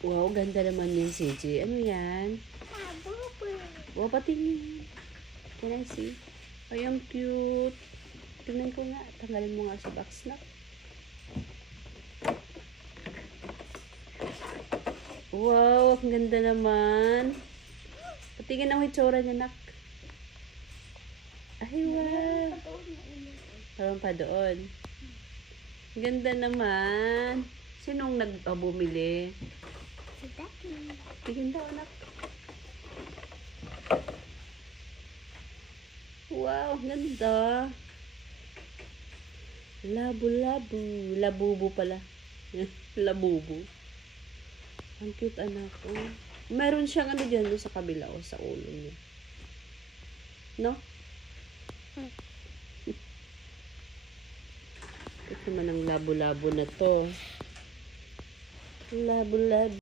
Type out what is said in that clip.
Wow, ganda naman yung CJ. Ano yan? Wow, patingin. Can I see? Ay, ang cute. Tingnan ko nga. Tanggalin mo nga sa box na. Wow, ang ganda naman. Patingin ang hitsura niya, nak. Ay, wow. Parang pa doon. Ganda naman. Sinong bumili? Tingin daw, anak. Wow, ganda. Labo-labo. Labubo pala. Labubo. Ang cute, anak. Oh. Meron siyang ano dyan sa kabila o sa ulo niya. No? Ito man ang labo-labo na to. Labo-labo.